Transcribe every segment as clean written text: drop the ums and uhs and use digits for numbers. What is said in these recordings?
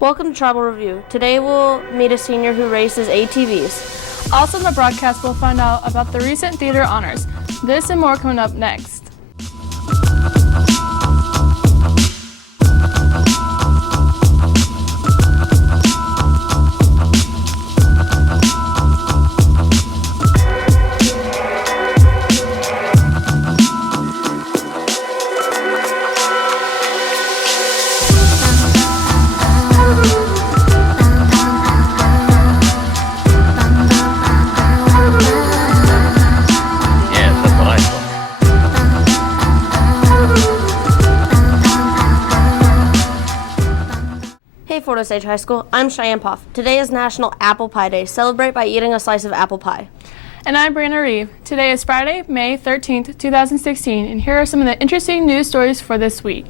Welcome to Tribal Review. Today we'll meet a senior who races ATVs. Also in the broadcast, we'll find out about the recent theater honors. This and more coming up next. Hey Fort Osage High School, I'm Cheyenne Poff. Today is National Apple Pie Day. Celebrate by eating a slice of apple pie. And I'm Brianna Reeve. Today is Friday, May 13th, 2016, and here are some of the interesting news stories for this week.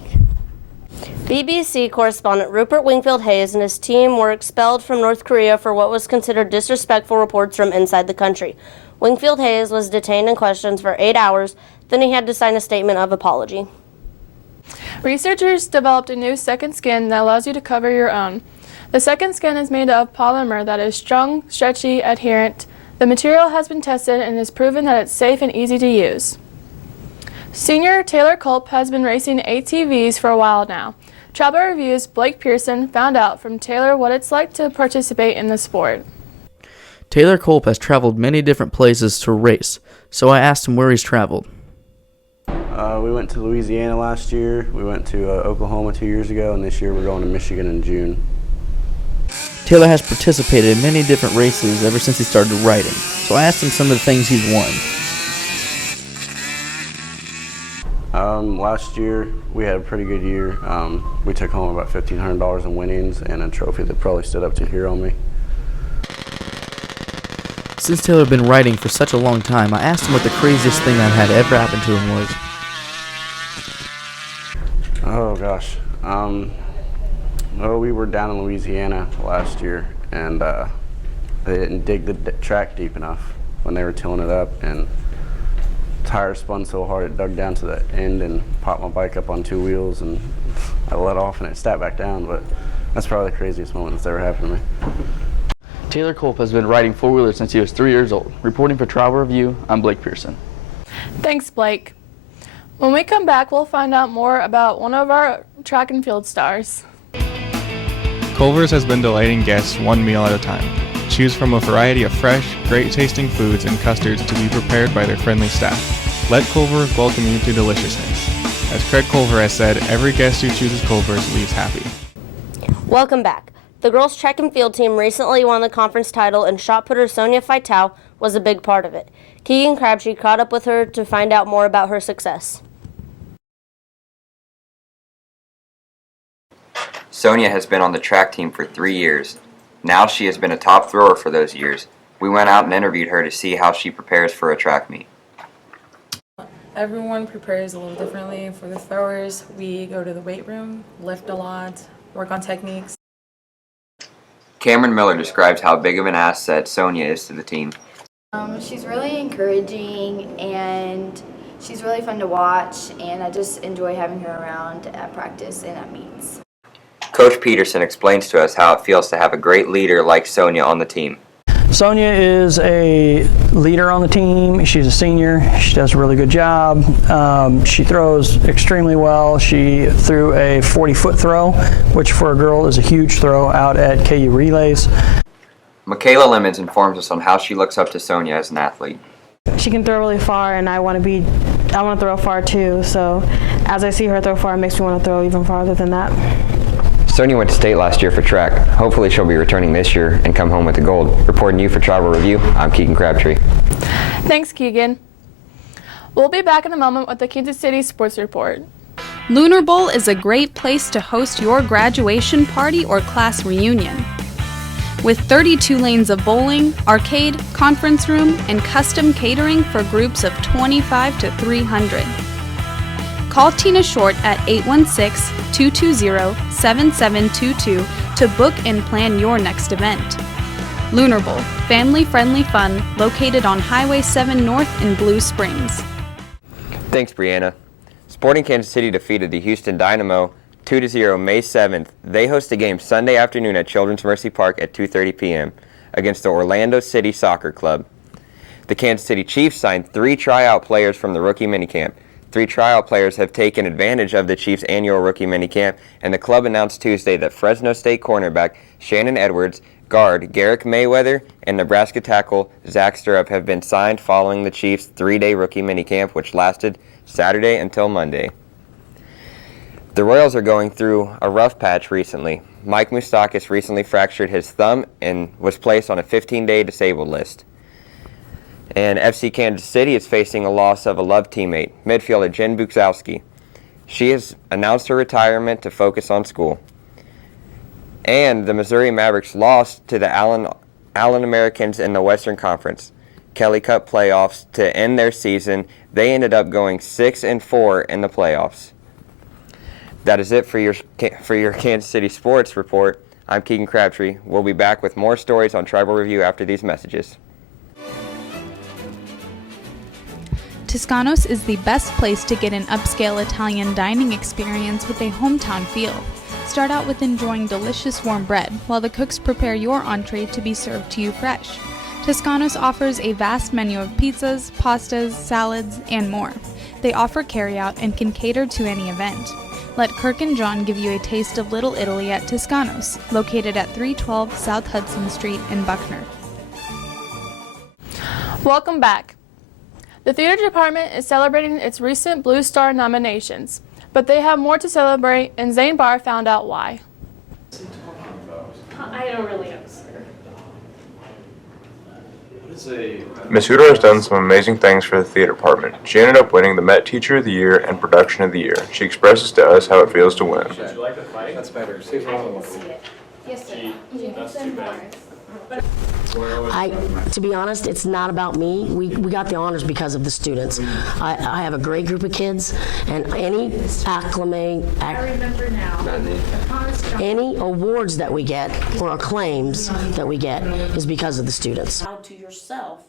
BBC correspondent Rupert Wingfield Hayes and his team were expelled from North Korea for what was considered disrespectful reports from inside the country. Wingfield Hayes was detained and questioned for 8 hours, then he had to sign a statement of apology. Researchers developed a new second skin that allows you to cover your own. The second skin is made of polymer that is strong, stretchy, adherent. The material has been tested and is proven that it's safe and easy to use. Senior Taylor Culp has been racing ATVs for a while now. Tribal Review's Blake Pearson found out from Taylor what it's like to participate in the sport. Taylor Culp has traveled many different places to race, so I asked him where he's traveled. We went to Louisiana last year, we went to Oklahoma 2 years ago, and this year we're going to Michigan in June. Taylor has participated in many different races ever since he started riding, so I asked him some of the things he's won. Last year we had a pretty good year. We took home about $1,500 in winnings and a trophy that probably stood up to here on me. Since Taylor had been riding for such a long time, I asked him what the craziest thing that had ever happened to him was. Oh gosh. Well, we were down in Louisiana last year, and they didn't dig the track deep enough when they were tilling it up, and the tire spun so hard it dug down to the end and popped my bike up on 2 wheels, and I let off and it snapped back down. But that's probably the craziest moment that's ever happened to me. Taylor Culp has been riding four-wheelers since he was 3 years old. Reporting for Tribal Review, I'm Blake Pearson. Thanks, Blake. When we come back, we'll find out more about one of our track and field stars. Culver's has been delighting guests one meal at a time. Choose from a variety of fresh, great-tasting foods and custards to be prepared by their friendly staff. Let Culver's welcome you to deliciousness. As Craig Culver has said, every guest who chooses Culver's leaves happy. Welcome back. The girls' track and field team recently won the conference title, and shot putter Sonia Faitau was a big part of it. Keegan Crabtree caught up with her to find out more about her success. Sonia has been on the track team for 3 years. Now she has been a top thrower for those years. We went out and interviewed her to see how she prepares for a track meet. Everyone prepares a little differently. For the throwers, we go to the weight room, lift a lot, work on techniques. Cameron Miller describes how big of an asset Sonia is to the team. She's really encouraging and she's really fun to watch, and I just enjoy having her around at practice and at meets. Coach Peterson explains to us how it feels to have a great leader like Sonia on the team. Sonia is a leader on the team. She's a senior. She does a really good job. She throws extremely well. She threw a 40-foot throw, which for a girl is a huge throw out at KU Relays. Michaela Lemons informs us on how she looks up to Sonia as an athlete. She can throw really far, and I want to throw far too. So as I see her throw far, it makes me want to throw even farther than that. Sonia went to state last year for track. Hopefully she'll be returning this year and come home with the gold. Reporting you for Tribal Review, I'm Keegan Crabtree. Thanks, Keegan. We'll be back in a moment with the Kansas City Sports Report. Lunar Bowl is a great place to host your graduation party or class reunion. With 32 lanes of bowling, arcade, conference room, and custom catering for groups of 25 to 300. Call Tina Short at 816-220-7722 to book and plan your next event. Lunar Bowl, family-friendly fun located on Highway 7 North in Blue Springs. Thanks, Brianna. Sporting Kansas City defeated the Houston Dynamo 2-0 May 7th. They host a game Sunday afternoon at Children's Mercy Park at 2:30 p.m. against the Orlando City Soccer Club. The Kansas City Chiefs signed 3 tryout players from the rookie minicamp. 3 tryout players have taken advantage of the Chiefs' annual rookie minicamp, and the club announced Tuesday that Fresno State cornerback Shannon Edwards, guard Garrick Mayweather, and Nebraska tackle Zach Stirrup have been signed following the Chiefs' 3-day rookie minicamp, which lasted Saturday until Monday. The Royals are going through a rough patch recently. Mike Moustakas recently fractured his thumb and was placed on a 15-day disabled list. And FC Kansas City is facing a loss of a loved teammate, midfielder Jen Buczowski. She has announced her retirement to focus on school. And the Missouri Mavericks lost to the Allen Americans in the Western Conference Kelly Cup playoffs to end their season. They ended up going 6-4 in the playoffs. That is it for your Kansas City Sports Report. I'm Keegan Crabtree. We'll be back with more stories on Tribal Review after these messages. Toscanos is the best place to get an upscale Italian dining experience with a hometown feel. Start out with enjoying delicious warm bread while the cooks prepare your entree to be served to you fresh. Toscanos offers a vast menu of pizzas, pastas, salads, and more. They offer carryout and can cater to any event. Let Kirk and John give you a taste of Little Italy at Toscanos, located at 312 South Hudson Street in Buckner. Welcome back. The theater department is celebrating its recent Blue Star nominations, but they have more to celebrate, and Zane Barr found out why. I don't really know, sir. Ms. Hooter has done some amazing things for the theater department. She ended up winning the Met Teacher of the Year and Production of the Year. She expresses to us how it feels to win. Would you like to fight? That's better. See it. Yes, sir. That's too bad. To be honest, it's not about me. We got the honors because of the students. I have a great group of kids, and any any awards that we get or acclaims that we get is because of the students. To yourself.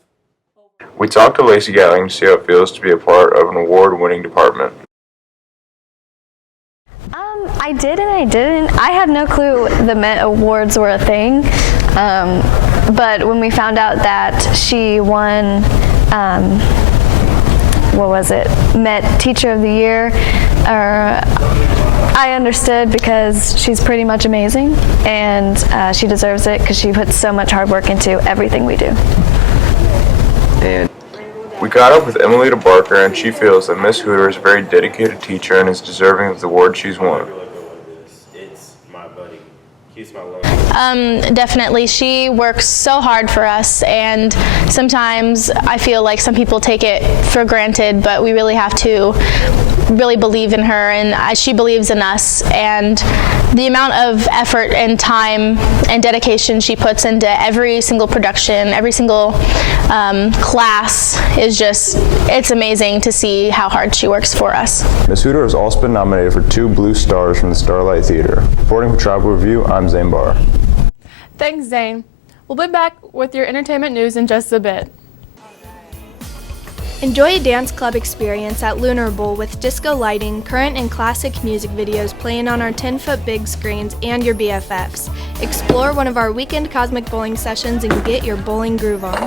We talked to Lacey Gatling to see how it feels to be a part of an award-winning department. I did and I didn't. I had no clue the Met Awards were a thing. But when we found out that she won, Met Teacher of the Year, I understood because she's pretty much amazing, and she deserves it because she puts so much hard work into everything we do. And we caught up with Emily DeBarker, and she feels that Miss Hooter is a very dedicated teacher and is deserving of the award she's won. Definitely. She works so hard for us, and sometimes I feel like some people take it for granted, but we really have to really believe in her, and she believes in us, and the amount of effort and time and dedication she puts into every single production, every single class is just, it's amazing to see how hard she works for us. Ms. Hooter has also been nominated for 2 Blue Stars from the Starlight Theater. Reporting for Tribal Review, I'm Zane Barr. Thanks, Zane. We'll be back with your entertainment news in just a bit. Enjoy a dance club experience at Lunar Bowl with disco lighting, current and classic music videos playing on our 10-foot big screens and your BFFs. Explore one of our weekend Cosmic Bowling sessions and get your bowling groove on.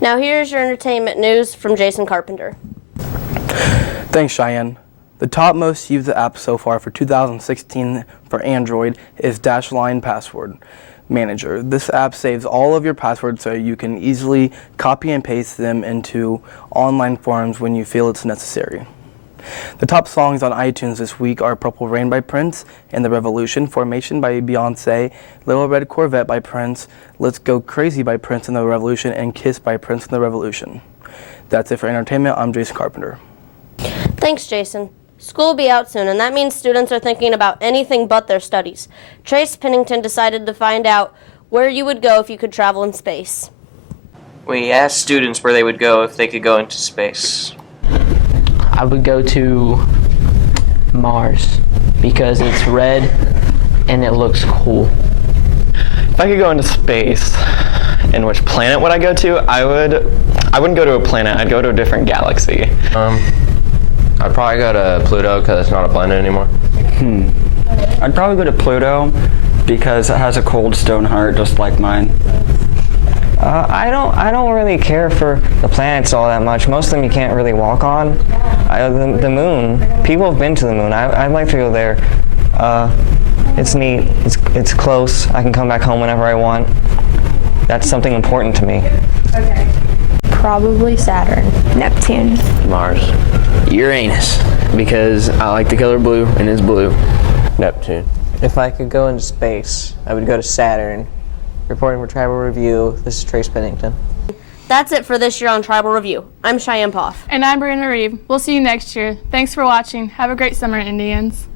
Now here's your entertainment news from Jason Carpenter. Thanks, Cheyenne. The top most used app so far for 2016 for Android is Dashline Password Manager. This app saves all of your passwords so you can easily copy and paste them into online forms when you feel it's necessary. The top songs on iTunes this week are Purple Rain by Prince and The Revolution, Formation by Beyonce, Little Red Corvette by Prince, Let's Go Crazy by Prince and The Revolution, and Kiss by Prince and The Revolution. That's it for entertainment. I'm Jason Carpenter. Thanks, Jason. School will be out soon, and that means students are thinking about anything but their studies. Trace Pennington decided to find out where you would go if you could travel in space. We asked students where they would go if they could go into space. I would go to Mars because it's red and it looks cool. If I could go into space, and which planet would I go to? I wouldn't go to a planet, I'd go to a different galaxy. I'd probably go to Pluto because it's not a planet anymore. I'd probably go to Pluto because it has a cold stone heart just like mine. I don't really care for the planets all that much. Most of them you can't really walk on. The moon, people have been to the moon. I'd like to go there. It's neat. It's close. I can come back home whenever I want. That's something important to me. Okay. Probably Saturn. Neptune. Mars. Uranus, because I like the color blue and it's blue. Neptune. If I could go into space, I would go to Saturn. Reporting for Tribal Review, this is Trace Pennington. That's it for this year on Tribal Review. I'm Cheyenne Poff. And I'm Brianna Reeve. We'll see you next year. Thanks for watching. Have a great summer, Indians.